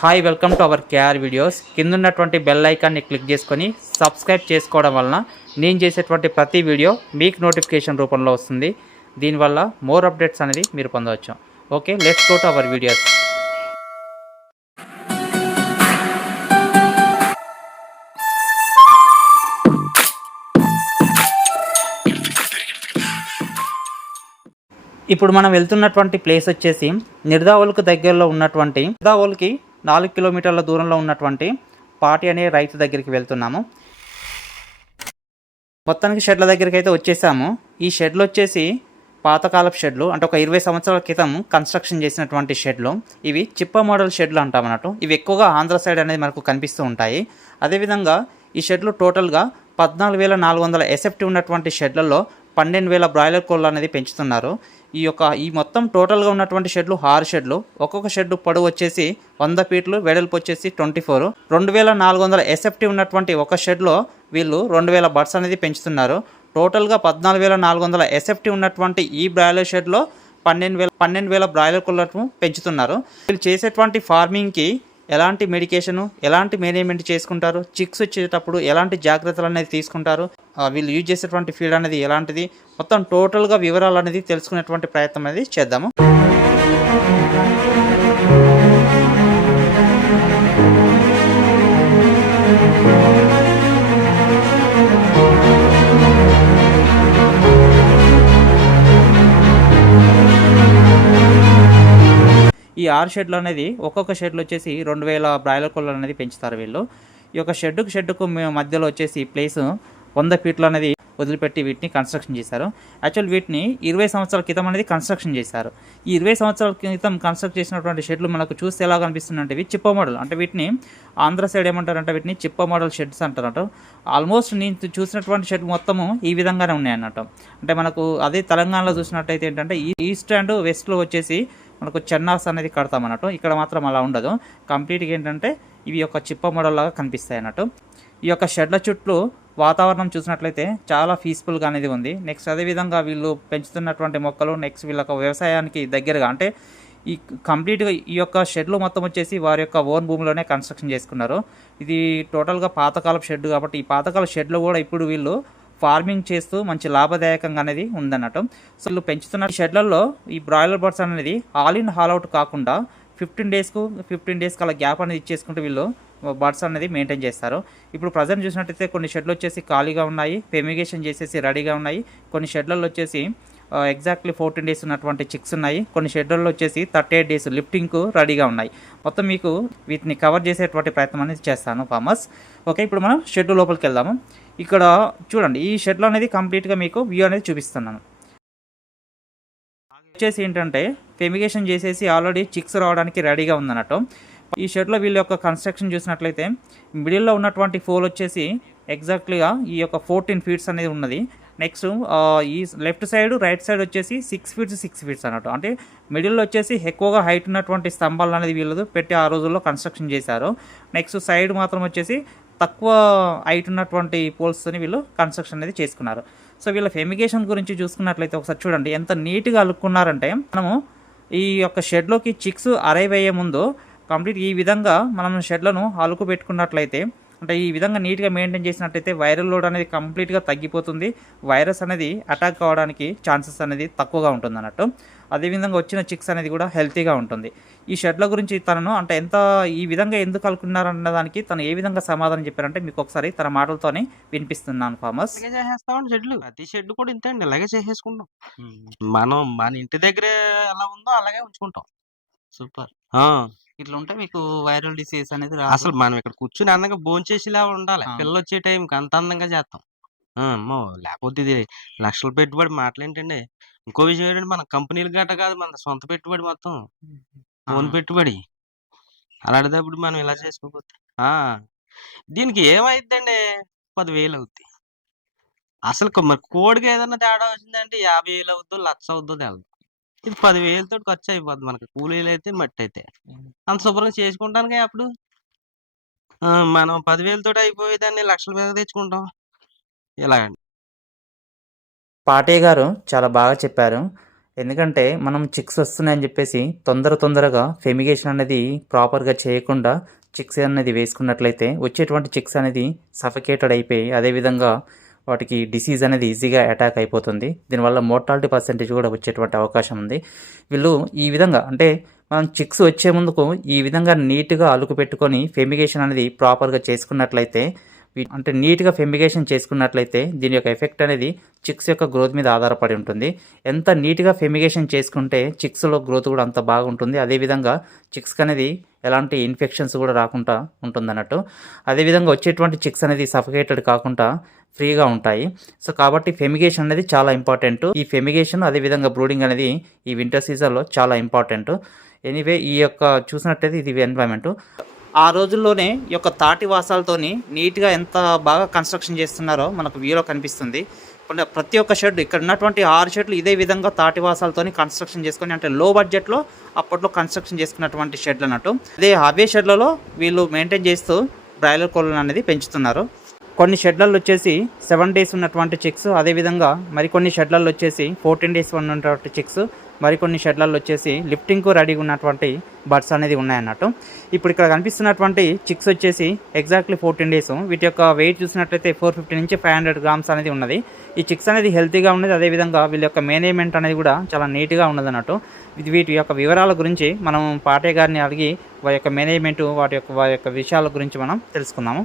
Hi welcome to our KR videos. కింద ఉన్నటువంటి bell ఐకాన్ని క్లిక్ చేసుకొని సబ్స్క్రైబ్ చేసుకోవడం వలన నేను చేసేటువంటి ప్రతి వీడియో మీకు నోటిఫికేషన్ రూపంలో వస్తుంది. దీనివల్ల మోర్ అప్డేట్స్ అనేది మీరు పొందవచ్చు. Okay let's go to our videos ఇప్పుడు మనం వెళ్తున్నటువంటి ప్లేస్ వచ్చేసి నిర్దావులకు దగ్గరలో ఉన్నటువంటి నిర్దావులకి నాలుగు కిలోమీటర్ల దూరంలో ఉన్నటువంటి పాటి అనే రైతు దగ్గరికి వెళ్తున్నాము. మొత్తానికి షెడ్ల దగ్గరికి అయితే వచ్చేసాము. ఈ షెడ్లు వచ్చేసి పాతకాలపు షెడ్లు అంటే ఒక ఇరవై సంవత్సరాల క్రితం కన్స్ట్రక్షన్ చేసినటువంటి షెడ్లు. ఇవి చిప్ప మోడల్ షెడ్లు అంటాం అన్నట్టు. ఇవి ఎక్కువగా ఆంధ్ర సైడ్ అనేది మనకు కనిపిస్తూ ఉంటాయి. అదేవిధంగా ఈ షెడ్లు టోటల్గా పద్నాలుగు వేల నాలుగు వందల ఎసెప్టీ ఉన్నటువంటి షెడ్లలో పన్నెండు వేల బ్రాయిలర్ కోళ్ళు అనేది పెంచుతున్నారు. ఈ యొక్క ఈ మొత్తం టోటల్గా ఉన్నటువంటి షెడ్లు ఆరు షెడ్లు. ఒక్కొక్క షెడ్ పొడవు వచ్చేసి వంద ఫీట్లు వెడల్పు వచ్చేసి ట్వంటీ ఫోర్. రెండు వేల నాలుగు వందల ఎస్ఎఫ్టీ ఉన్నటువంటి ఒక షెడ్లో వీళ్ళు రెండు వేల బర్డ్స్ అనేది పెంచుతున్నారు. టోటల్గా పద్నాలుగు వేల నాలుగు వందల ఎస్ఎఫ్టీ ఉన్నటువంటి ఈ బ్రాయిలర్ షెడ్లో పన్నెండు వేల పన్నెండు వేల బ్రాయిలర్ కుళ్ళను పెంచుతున్నారు. వీళ్ళు చేసేటువంటి ఫార్మింగ్కి ఎలాంటి మెడికేషను ఎలాంటి మేనేజ్మెంట్ చేసుకుంటారు చిక్స్ వచ్చేటప్పుడు ఎలాంటి జాగ్రత్తలు అనేది తీసుకుంటారు వీళ్ళు యూజ్ చేసేటువంటి ఫీల్డ్ అనేది ఎలాంటిది మొత్తం టోటల్గా వివరాలు అనేది తెలుసుకునేటువంటి ప్రయత్నం అనేది చేద్దాము. ఆరు షెడ్లు అనేది ఒక్కొక్క షెడ్లు వచ్చేసి రెండు వేల బ్రాయిలర్ కోళ్ళు అనేది పెంచుతారు వీళ్ళు. ఈ యొక్క షెడ్డుకు షెడ్డుకు మధ్యలో వచ్చేసి ప్లేస్ వంద ఫీట్లు అనేది వదిలిపెట్టి వీటిని కన్స్ట్రక్షన్ చేశారు. యాక్చువల్ వీటిని ఇరవై సంవత్సరాల క్రితం అనేది కన్స్ట్రక్షన్ చేశారు. ఈ ఇరవై సంవత్సరాల క్రితం కన్స్ట్రక్ట్ చేసినటువంటి షెడ్లు మనకు చూస్తే ఎలా కనిపిస్తుందంటే ఇవి చిప్ప మోడల్. అంటే వీటిని ఆంధ్ర సైడ్ ఏమంటారంటే వీటిని చిప్ప మోడల్ షెడ్స్ అంటారు ఆల్మోస్ట్ నేను చూసినటువంటి షెడ్ మొత్తము ఈ విధంగానే ఉన్నాయి అన్నట్టు అంటే మనకు అదే తెలంగాణలో చూసినట్టయితే ఏంటంటే ఈ ఈస్ట్ అండ్ వెస్ట్లో వచ్చేసి మనకు చెన్నాస్ అనేది కడతాం అన్నట్టు. ఇక్కడ మాత్రం అలా ఉండదు. కంప్లీట్గా ఏంటంటే ఇవి ఒక చిప్ప మోడల్ లాగా కనిపిస్తాయి అన్నట్టు. ఈ యొక్క షెడ్ల చుట్టూ వాతావరణం చూసినట్లయితే చాలా పీస్ఫుల్గా అనేది ఉంది. నెక్స్ట్ అదేవిధంగా వీళ్ళు పెంచుతున్నటువంటి మొక్కలు నెక్స్ట్ వీళ్ళ వ్యవసాయానికి దగ్గరగా అంటే ఈ కంప్లీట్గా ఈ యొక్క షెడ్లు మొత్తం వచ్చేసి వారి యొక్క ఓన్ భూమిలోనే కన్స్ట్రక్షన్ చేసుకున్నారు. ఇది టోటల్గా పాతకాలపు షెడ్ కాబట్టి ఈ పాతకాల షెడ్లు కూడా ఇప్పుడు వీళ్ళు ఫార్మింగ్ చేస్తూ మంచి లాభదాయకంగా అనేది ఉందన్నట్టు. సో వీళ్ళు పెంచుతున్న షెడ్లలో ఈ బ్రాయిలర్ బర్డ్స్ అనేది ఆల్ ఇన్ హాల్ అవుట్ కాకుండా ఫిఫ్టీన్ డేస్కు ఫిఫ్టీన్ డేస్కి అలా గ్యాప్ అనేది ఇచ్చేసుకుంటూ వీళ్ళు బర్డ్స్ అనేది మెయింటైన్ చేస్తారు. ఇప్పుడు ప్రజెంట్ చూసినట్టయితే కొన్ని షెడ్లు వచ్చేసి ఖాళీగా ఉన్నాయి ఫెమిగేషన్ చేసేసి రెడీగా ఉన్నాయి. కొన్ని షెడ్లలో వచ్చేసి ఎగ్జాక్ట్లీ ఫోర్టీన్ డేస్ ఉన్నటువంటి చిక్స్ ఉన్నాయి. కొన్ని షెడ్యూల్లో వచ్చేసి థర్టీ ఎయిట్ డేస్ లిఫ్టింగ్కు రెడీగా ఉన్నాయి. మొత్తం మీకు వీటిని కవర్ చేసేటువంటి ప్రయత్నం అనేది చేస్తాను ఫార్మర్స్. ఓకే ఇప్పుడు మనం షెడ్యూల్ లోపలికి వెళ్దాము. ఇక్కడ చూడండి ఈ షెడ్లో అనేది కంప్లీట్గా మీకు వ్యూ అనేది చూపిస్తున్నాను. వచ్చేసి ఏంటంటే ఫెమిగేషన్ చేసేసి ఆల్రెడీ చిక్స్ రావడానికి రెడీగా ఉందన్నట్టు. ఈ షర్ట్లో వీళ్ళ యొక్క కన్స్ట్రక్షన్ చూసినట్లయితే మిడిల్లో ఉన్నటువంటి ఫోల్ వచ్చేసి ఎగ్జాక్ట్లీగా ఈ యొక్క ఫోర్టీన్ ఫీట్స్ అనేది ఉన్నది. నెక్స్ట్ ఈ లెఫ్ట్ సైడ్ రైట్ సైడ్ వచ్చేసి సిక్స్ ఫీట్స్ సిక్స్ ఫీట్స్ అన్నట్టు. అంటే మిడిల్లో వచ్చేసి ఎక్కువగా హైట్ ఉన్నటువంటి స్తంభాలు అనేది వీళ్ళు పెట్టి ఆ రోజుల్లో కన్స్ట్రక్షన్ చేశారు. నెక్స్ట్ సైడ్ మాత్రం వచ్చేసి తక్కువ హైట్ ఉన్నటువంటి పోల్స్తోని వీళ్ళు కన్స్ట్రక్షన్ అనేది చేసుకున్నారు. సో వీళ్ళ ఫెమిగేషన్ గురించి చూసుకున్నట్లయితే ఒకసారి చూడండి. ఎంత నీట్గా అలుక్కున్నారంటే మనము ఈ యొక్క షెడ్లోకి చిక్స్ అరైవ్ అయ్యే ముందు కంప్లీట్ ఈ విధంగా మనం షెడ్లను అలుకు పెట్టుకున్నట్లయితే అంటే ఈ విధంగా నీట్గా మెయింటైన్ చేసినట్లయితే వైరల్ లోడ్ అనేది కంప్లీట్గా తగ్గిపోతుంది. వైరస్ అనేది అటాక్ కావడానికి ఛాన్సెస్ అనేది తక్కువగా ఉంటుంది అన్నట్టు అదేవిధంగా వచ్చిన చిక్స్ అనేది కూడా హెల్తీగా ఉంటుంది. ఈ షెడ్ల గురించి తనను అంటే ఎంత ఈ విధంగా ఎందుకు కలుకున్నారన్న దానికి తను ఏ విధంగా సమాధానం చెప్పారంటే మీకు ఒకసారి తన మాటలతోనే వినిపిస్తున్నాను ఫార్మర్స్ చేసేస్తామండి షెడ్లు. ప్రతి షెడ్ కూడా ఇంతే అండి ఇలాగే చేసేసుకుంటాం. మనం మన ఇంటి దగ్గరే ఎలా ఉందో అలాగే ఉంచుకుంటాం. సూపర్. ఆ, ఇట్లా ఉంటే మీకు వైరల్ డిసీజ్ అనేది అసలు మనం ఇక్కడ కూర్చుని అందంగా భోంచేసేలా ఉండాలి. పిల్లలు వచ్చే టైంకి అంత అందంగా చేస్తాం. ఆ, అమ్మో! లేకపోతే ఇది లక్షల పెట్టుబడి మాటలేంటండి. ఇంకో విషయం ఏంటంటే మన కంపెనీలు గట్ట కాదు మన సొంత పెట్టుబడి మొత్తం. ఓన్ పెట్టుబడి. అలాంటిదప్పుడు మనం ఇలా చేసుకోకపోతే. ఆ, దీనికి ఏమైద్దండి? పదివేలు అవుద్ది అసలు కొ- మరి కోడికి ఏదైనా తేడా వచ్చిందంటే యాభై వేలు అవుద్దో లక్ష అవుద్దో తెలదు ఇది పదివేలతో ఖర్చు అయిపోద్ది మనకి. కూలీలు అయితే మట్టి అయితే. అంత శుభ్రంగా చేసుకుంటానికి అప్పుడు? ఆ, మనం పదివేలతో అయిపోయేదాన్ని లక్షల మీద తెచ్చుకుంటాం. ఇలా పాటే గారు చాలా బాగా చెప్పారు. ఎందుకంటే మనం చిక్స్ వస్తున్నాయని చెప్పేసి తొందర తొందరగా ఫెమిగేషన్ అనేది ప్రాపర్గా చేయకుండా చిక్స్ అనేది వేసుకున్నట్లయితే వచ్చేటువంటి చిక్స్ అనేది సఫకేటెడ్ అయిపోయి అదేవిధంగా వాటికి డిసీజ్ అనేది ఈజీగా అటాక్ అయిపోతుంది. దీనివల్ల మోర్టాలిటీ పర్సెంటేజ్ కూడా వచ్చేటువంటి అవకాశం ఉంది. వీళ్ళు ఈ విధంగా అంటే మనం చిక్స్ వచ్చే ముందుకు ఈ విధంగా నీట్గా అలుకు పెట్టుకొని ఫెమిగేషన్ అనేది ప్రాపర్గా చేసుకున్నట్లయితే అంటే నీట్గా ఫెమిగేషన్ చేసుకున్నట్లయితే దీని యొక్క ఎఫెక్ట్ అనేది చిక్స్ యొక్క గ్రోత్ మీద ఆధారపడి ఉంటుంది. ఎంత నీట్గా ఫెమిగేషన్ చేసుకుంటే చిక్స్లో గ్రోత్ కూడా అంత బాగుంటుంది. అదేవిధంగా చిక్స్కి అనేది ఎలాంటి ఇన్ఫెక్షన్స్ కూడా రాకుండా ఉంటుంది అన్నట్టు అదేవిధంగా వచ్చేటువంటి చిక్స్ అనేది సఫికేటెడ్ కాకుండా ఫ్రీగా ఉంటాయి. సో కాబట్టి ఫెమిగేషన్ అనేది చాలా ఇంపార్టెంట్. ఈ ఫెమిగేషన్ అదేవిధంగా బ్రూడింగ్ అనేది ఈ వింటర్ సీజన్లో చాలా ఇంపార్టెంట్. ఎనీవే ఈ యొక్క చూసినట్టయితే ఇది ఎన్వైరన్మెంట్ ఆ రోజుల్లోనే ఈ యొక్క తాటి వాసాలతోని నీట్గా ఎంత బాగా కన్స్ట్రక్షన్ చేస్తున్నారో మనకు వ్యూలో కనిపిస్తుంది. ప్రతి ఒక్క షెడ్ ఇక్కడ ఉన్నటువంటి ఆరు షెడ్లు ఇదే విధంగా తాటి వాసాలతోని కన్స్ట్రక్షన్ చేసుకొని అంటే లో బడ్జెట్లో అప్పట్లో కన్స్ట్రక్షన్ చేసుకున్నటువంటి షెడ్లు అన్నట్టు. అదే అవే షెడ్లలో వీళ్ళు మెయింటైన్ చేస్తూ బ్రాయిలర్ కోళ్ళను అనేది పెంచుతున్నారు. కొన్ని షెడ్లలో వచ్చేసి సెవెన్ డేస్ ఉన్నటువంటి చిక్స్ అదేవిధంగా మరికొన్ని షెడ్లలో వచ్చేసి ఫోర్టీన్ డేస్ ఉన్నటువంటి చిక్స్ మరికొన్ని షెడ్లలో వచ్చేసి లిఫ్టింగ్కు రెడీగా ఉన్నటువంటి బర్డ్స్ అనేది ఉన్నాయన్నట్టు. ఇప్పుడు ఇక్కడ కనిపిస్తున్నటువంటి చిక్స్ వచ్చేసి ఎగ్జాక్ట్లీ ఫోర్టీన్ డేస్. వీటి యొక్క వెయిట్ చూసినట్లయితే ఫోర్ ఫిఫ్టీ నుంచి ఫైవ్ హండ్రెడ్ గ్రామ్స్ అనేది ఉన్నది. ఈ చిక్స్ అనేది హెల్తీగా ఉన్నది. అదేవిధంగా వీళ్ళ యొక్క మేనేజ్మెంట్ అనేది కూడా చాలా నీట్గా ఉన్నది అన్నట్టు వీటి యొక్క వివరాల గురించి మనం పాటే గారిని అడిగి వారి యొక్క మేనేజ్మెంట్ వాటి యొక్క వారి యొక్క విషయాల గురించి మనం తెలుసుకుందాము.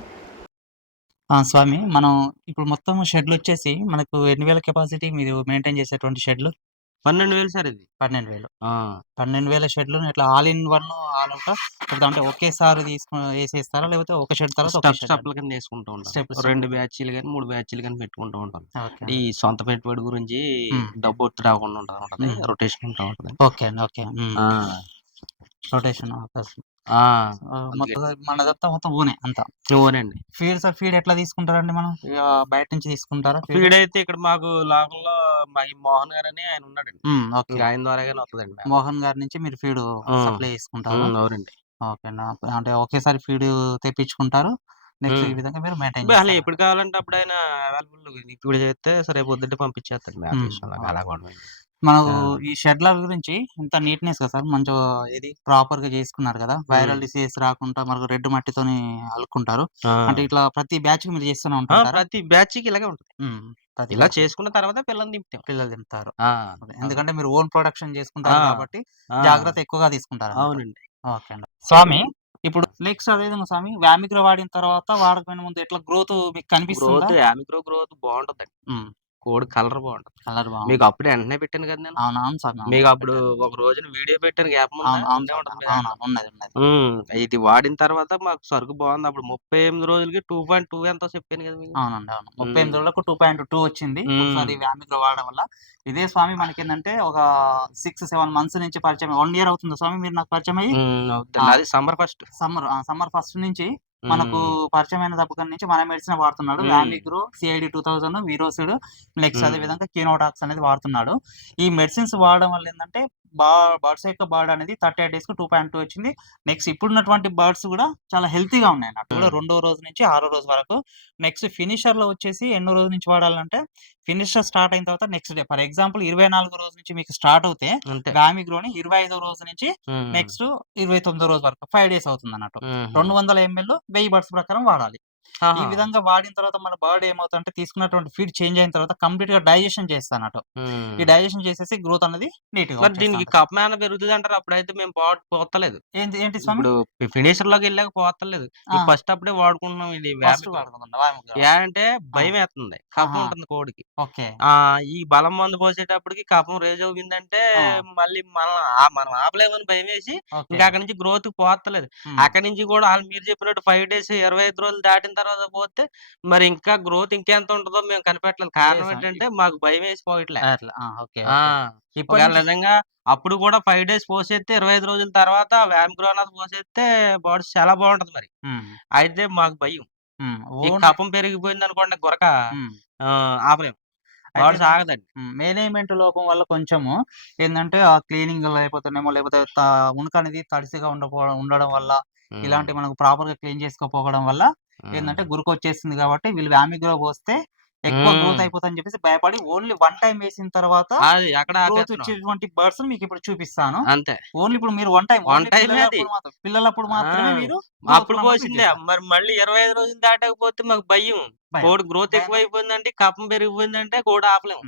స్వామి మనం ఇప్పుడు మొత్తం షెడ్లు వచ్చేసి మనకు ఎన్ని వేల కెపాసిటీ మీరు మెయింటైన్ చేసేటువంటి షెడ్లు? పన్నెండు వేలు సార్ ఇది. పన్నెండు వేలు. పన్నెండు వేల షెడ్లు ఇట్లా all in one all out అంటే ఒకేసారి తీసుకుని వేసేస్తారా? లేకపోతే ఒక షెడ్ తర్వాత ఒక స్టెప్ స్టెప్ల కింద వేసుకుంటూ ఉంటాం. రెండు బ్యాచ్లు కానీ మూడు బ్యాచ్లు కానీ పెట్టుకుంటూ ఉంటాం. ఈ సొంత పెట్టుబడి గురించి. డబ్బు ఒత్తిడి అవ్వకుండా ఉంటుంది. రొటేషన్ ఉంటా ఉంటది ఓకే అండి. ఓకే. రొటేషన్ మనదంతా మొత్తం ఊనే అంతా. అవునండి ఫీడ్ సార్ ఫీడ్ ఎట్లా తీసుకుంటారండి మనం? బయట నుంచి తీసుకుంటారా? ఫీడ్ అయితే ఇక్కడ మాకు ఈ మోహన్ గారు అని ఆయన ఉన్నాడండి. ఓకే. ఆయన ద్వారాగానే వస్తుందండి మోహన్ గారి నుంచి మీరు ఫీడ్. సప్లై చేసుకుంటారు? అవునండి. ఓకే అంటే ఒకేసారి ఫీడ్ తెప్పించుకుంటారు. నెక్స్ట్ ఈ. విధంగా మీరు మెయింటైన్ ఎప్పుడు కావాలంటే అప్పుడు ఆయన అవైలబుల్ ఇప్పుడు చేస్తే సరే పొద్దుంటే పంపించేస్తాడు అలా కూడా మనకు. ఈ షెడ్ల గురించి ఇంత నీట్నెస్ కదా సార్ మంచిగా ఇది ప్రాపర్గా చేసుకున్నారు కదా. వైరల్ డిసీజ్ రాకుండా మనకు రెడ్ మట్టితోని అలుకుంటారు. అంటే ఇట్లా ప్రతి బ్యాచ్కి మీరు చేస్తూనే ఉంటారు? ప్రతి బ్యాచ్కి ఇలాగే ఉంటుంది. ఇలా చేసుకున్న తర్వాత పిల్లల్ని దింపుతాం పిల్లలు ఓకే. ఎందుకంటే మీరు ఓన్ ప్రొడక్షన్ చేసుకుంటారు. కాబట్టి జాగ్రత్త ఎక్కువగా తీసుకుంటారు. అవునండి. ఓకే అండి. స్వామి ఇప్పుడు నెక్స్ట్ అదేవిధంగా స్వామి వ్యామిగ్రో వాడిన తర్వాత వాడకపోయిన ముందు ఎట్లా గ్రోత్ మీకు కనిపిస్తుందా? గ్రోత్ యామిగ్రో గ్రోత్ బాగుంటది కోడి కలర్ బాగుంటది. కలర్ బాగుంది మీకు అప్పుడే వెంటనే పెట్టాను కదా నేను. అవునవును అవును. మీకు అప్పుడు ఒక రోజున వీడియో పెట్టాను గ్యాప్. ఉన్నది ఉన్నది. ఇది వాడిన తర్వాత మాకు సరుకు బాగుంది. అప్పుడు ముప్పై ఎనిమిది రోజులకి టూ పాయింట్ టూ ఎంతో చెప్పాను కదా మీకు. అవునండి అవును. ముప్పై. ఎనిమిది రోజులకు టూ పాయింట్ టూ వచ్చింది. ఒకసారి వ్యామిగ్రో వాడడం వల్ల. ఇదే స్వామి మనకి ఏంటంటే ఒక సిక్స్ సెవెన్ మంత్స్ నుంచి పరిచయం వన్ ఇయర్ అవుతుంది స్వామి మీరు నాకు పరిచయం అయ్యి. Summer first. Summer summer first నుంచి మనకు పరిచయం అయిన తప్పక నుంచి మన మెడిసిన్ వాడుతున్నాడు. వ్యామిగ్రో సిఐడి టూ థౌసండ్ వీరోసిడ్ నెక్స్ట్. అదే విధంగా కీనోటాక్స్ అనేది వాడుతున్నాడు ఈ మెడిసిన్స్ వాడడం వల్ల ఏంటంటే బా బర్డ్స్ యొక్క బర్డ్ అనేది థర్టీ ఎయిట్ డేస్కు టూ పాయింట్ టూ వచ్చింది. నెక్స్ట్ ఇప్పుడున్నటువంటి బర్డ్స్ కూడా చాలా హెల్తీగా ఉన్నాయి అన్నట్టు కూడా. రెండో రోజు నుంచి ఆరో రోజు వరకు. నెక్స్ట్ ఫినిషర్లో వచ్చేసి ఎన్నో రోజు నుంచి వాడాలంటే ఫినిషర్ స్టార్ట్ అయిన తర్వాత నెక్స్ట్ డే. ఫర్ ఎగ్జాంపుల్ ఇరవై నాలుగో రోజు నుంచి మీకు స్టార్ట్ అవుతే అంతే. వ్యామిగ్రోని ఇరవై ఐదో రోజు నుంచి నెక్స్ట్ ఇరవై తొమ్మిదో రోజు వరకు ఫైవ్ డేస్ అవుతుంది అన్నట్టు. రెండు వందల ఎంఎల్ వెయ్యి బర్డ్స్ ప్రకారం వాడాలి. ఈ ఆహా. విధంగా వాడిన తర్వాత మన బర్డ్ ఏమవుతుందంటే తీసుకున్నటువంటి ఫీడ్ చేంజ్ అయిన తర్వాత కంప్లీట్గా డైజెషన్ చేస్తానట్టు ఉమ్. ఈ డైజెషన్ చేసేసి గ్రోత్ అనేది నీట్గా మరి దీనికి వచ్చేస్తా కప్ మేన పెరుగుతుంది అంటారు అప్పుడైతే మేము పోత పోతలేదు ఏంటి ఏంటి స్వామి ఇప్పుడు ఫినిషర్లోకి వెళ్ళాక పోతలేదు. ఫస్ట్ అప్పుడే వాడుకుంటున్నాం ఇది ఫస్ట్ వాడుకుందాం. ఏ అంటే భయం వేస్తుంది కఫం ఆహా. ఉంటుంది కోడికి ఓకే ఆ ఈ బలం మందు పోసేటప్పటికి కఫం రేజ్ అవుతుందంటే ఆ. మళ్ళీ మనం ఆ- మనం ఆపలేమని భయం వేసి ఓకే ఇంకా అక్కడి నుంచి గ్రోత్ పోతలేదు. అక్కడి నుంచి కూడా వాళ్ళు మీరు చెప్పినట్టు ఫైవ్ డేస్ ఇరవై ఐదు రోజులు దాటిన తర్వాత పోతే మరి ఇంకా గ్రోత్ ఇంకెంత ఉంటుందో మేము కనిపెట్టలేదు. కారణం ఏంటంటే మాకు భయం వేసి పోవట్లే అట్లా ఆ, ఓకే ఆ ఓకే. ఇప్పటి ఒకవేళ నుంచి- నిజంగా అప్పుడు కూడా ఫైవ్ డేస్ పోసేస్తే ఇరవై ఐదు రోజుల తర్వాత వ్యామ్ గ్రోనాథ్ పోసేస్తే బాడీస్ చాలా బాగుంటది మరి. అయితే మాకు భయం. కఫం పెరిగిపోయింది అనుకోండి గొరక ఉమ్. ఆ, ఆపలేం. అయితే బాడీస్ ఆగదండి మేనేజ్మెంట్ లోపం వల్ల కొంచెము ఏంటంటే ఆ క్లీనింగ్ లేకపోతేనేమో లేకపోతే ఉణుకు అనేది తడిసిగా ఉండకపోవడం ఉండడం వల్ల ఇలాంటి మనకు ప్రాపర్గా క్లీన్ చేసుకోకపోవడం వల్ల ఏంటంటే గురుకు వచ్చేసింది కాబట్టి వీళ్ళు వ్యామిగ్రో పోస్తే ఎక్కువ. గ్రోత్ అయిపోతుందని చెప్పేసి భయపడి ఓన్లీ వన్ టైం వేసిన తర్వాత అక్కడ. వచ్చేటువంటి బర్డ్స్ మీకు ఇప్పుడు చూపిస్తాను అంతే ఓన్లీ ఇప్పుడు మీరు వన్ టైం ఏ అది. పిల్లలప్పుడు మాత్రమే. మీరు అప్పుడు పోసిందే మరి మళ్ళీ ఇరవై ఐదు రోజులు దాటకపోతే మాకు భయం. కోడి గ్రోత్ భయం. ఎక్కువైపోయిందంటే కప్పం పెరిగిపోయిందంటే కోడి ఆపలేము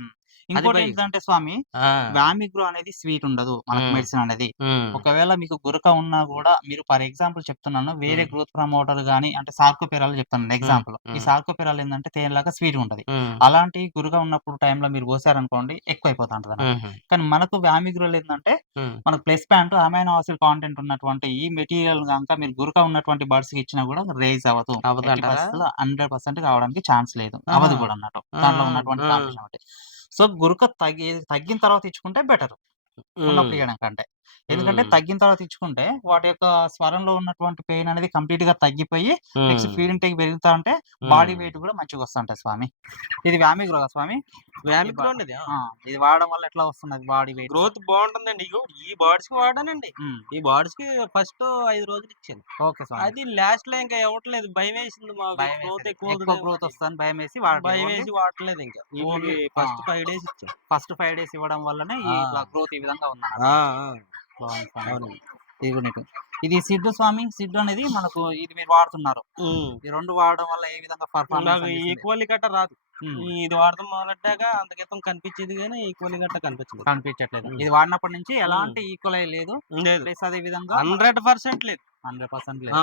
ఇంకోటి. ఏంటంటే స్వామి ఆ. వామిగ్రో అనేది స్వీట్ ఉండదు మనకు. మెడిసిన్ అనేది. ఒకవేళ మీకు గురక ఉన్నా కూడా మీరు ఫర్ ఎగ్జాంపుల్ చెప్తున్నాను వేరే. గ్రోత్ ప్రమోటర్ గానీ అంటే సార్కోపెరాలు చెప్తాను ఎగ్జాంపుల్ ఈ. సార్కోపెరాలు ఏంటంటే తేనెలాగా స్వీట్ ఉంటది. అలాంటి గురక ఉన్నప్పుడు టైంలో మీరు పోసారనుకోండి ఎక్కువ అయిపోతా ఉంటది. కానీ మనకు వ్యామిగ్రోల్ ఏంటంటే. మనకు plus point amino acid content ఉన్నటువంటి ఈ మెటీరియల్ కనుక మీరు గురక ఉన్నటువంటి బర్డ్స్కి ఇచ్చినా కూడా రేజ్ అవ్వదు? హండ్రెడ్ పర్సెంట్ కావడానికి ఛాన్స్ లేదు అవ్వదు ఆహా. కూడా అన్నట్టు దాంట్లో. ఉన్నటువంటి. కాంపిటీషన్ సో గురక తగ్గి తగ్గిన తర్వాత ఇచ్చుకుంటే బెటర్ ఉన్నప్పుడు. ఇవ్వడం కంటే ఎందుకంటే. తగ్గిన తర్వాత ఇచ్చుకుంటే వాటి యొక్క స్వరంలో ఉన్నటువంటి పెయిన్ అనేది కంప్లీట్గా తగ్గిపోయి నెక్స్ట్. ఫీడ్ ఇంటేక్ పెరుగుతా ఉంటే బాడీ వెయిట్ కూడా మంచిగా వస్తుంటాయి స్వామి ఇది వ్యామిగ్రో కదా స్వామి ఇది. వాడడం వల్ల ఎట్లా వస్తున్నది బాడీ వెయిట్ గ్రోత్ బాగుంటుందండి. ఇగో ఈ బాడీస్కి వాడానండి. ఈ బాడీస్కి ఫస్ట్ ఐదు రోజులు ఇచ్చాను. ఓకే స్వామి. అది లాస్ట్లో ఇంకా ఇవ్వట్లేదు. భయం వేసింది గ్రోత్. ఎక్కువ గ్రోత్ వస్తుంది భయం వేసి భయం వేసి వాడట్లేదు ఇంకా. ఓన్లీ ఫస్ట్ ఫైవ్ డేస్ ఇచ్చాను ఫస్ట్ ఫైవ్ డేస్ ఇవ్వడం వల్లనే ఈ గ్రోత్ ఈ విధంగా ఉంది ఇది సిడ్డు స్వామి. సిడ్డు అనేది మనకు ఇది మీరు వాడుతున్నారు. ఈ రెండు వాడడం వల్ల ఏ విధంగా పర్ఫార్మెన్స్ ఈక్వల్లీ గట్ట రాదు. ఇది వాడటం మొదలెట్టాక అంత క్రితం కనిపించేది కానీ ఈక్వల్లీ గట్ట కనిపించలేదు కనిపించట్లేదు. ఇది వాడినప్పటి నుంచి ఎలాంటి ఈక్వల్ అయ్యి లేదు. లేదు అదే విధంగా హండ్రెడ్ పర్సెంట్ లేదు. హండ్రెడ్ పర్సెంట్ లేదు.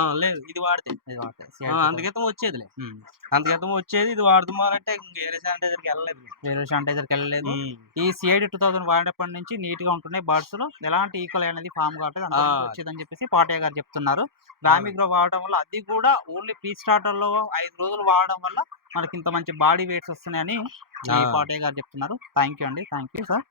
ఇది వాడితే. ఇది వాడితే. క్రితం వచ్చేదిలే. క్రితం వచ్చేది. ఇది మొదలెట్టే వేరే శానిటైజర్కి వెళ్ళలేదు వేరే శానిటైజర్కి వెళ్ళలేదు. ఈ సిఐడి టూ థౌసండ్ వాడినప్పటి నుంచి నీట్గా ఉంటున్నాయి బర్డ్స్లో ఎలాంటి ఈక్వల్ అనేది ఫామ్ ఆ. వచ్చేదని చెప్పేసి పాటయ్య గారు చెప్తున్నారు. రామిగ్రో వాడడం వల్ల అది కూడా ఓన్లీ ప్రీ స్టార్టర్లో ఐదు రోజులు వాడడం వల్ల మనకి ఇంత మంచి బాడీ వెయిట్స్ వస్తున్నాయని. పాటయ్య గారు చెప్తున్నారు. థ్యాంక్ యూ అండి. Thank you sir.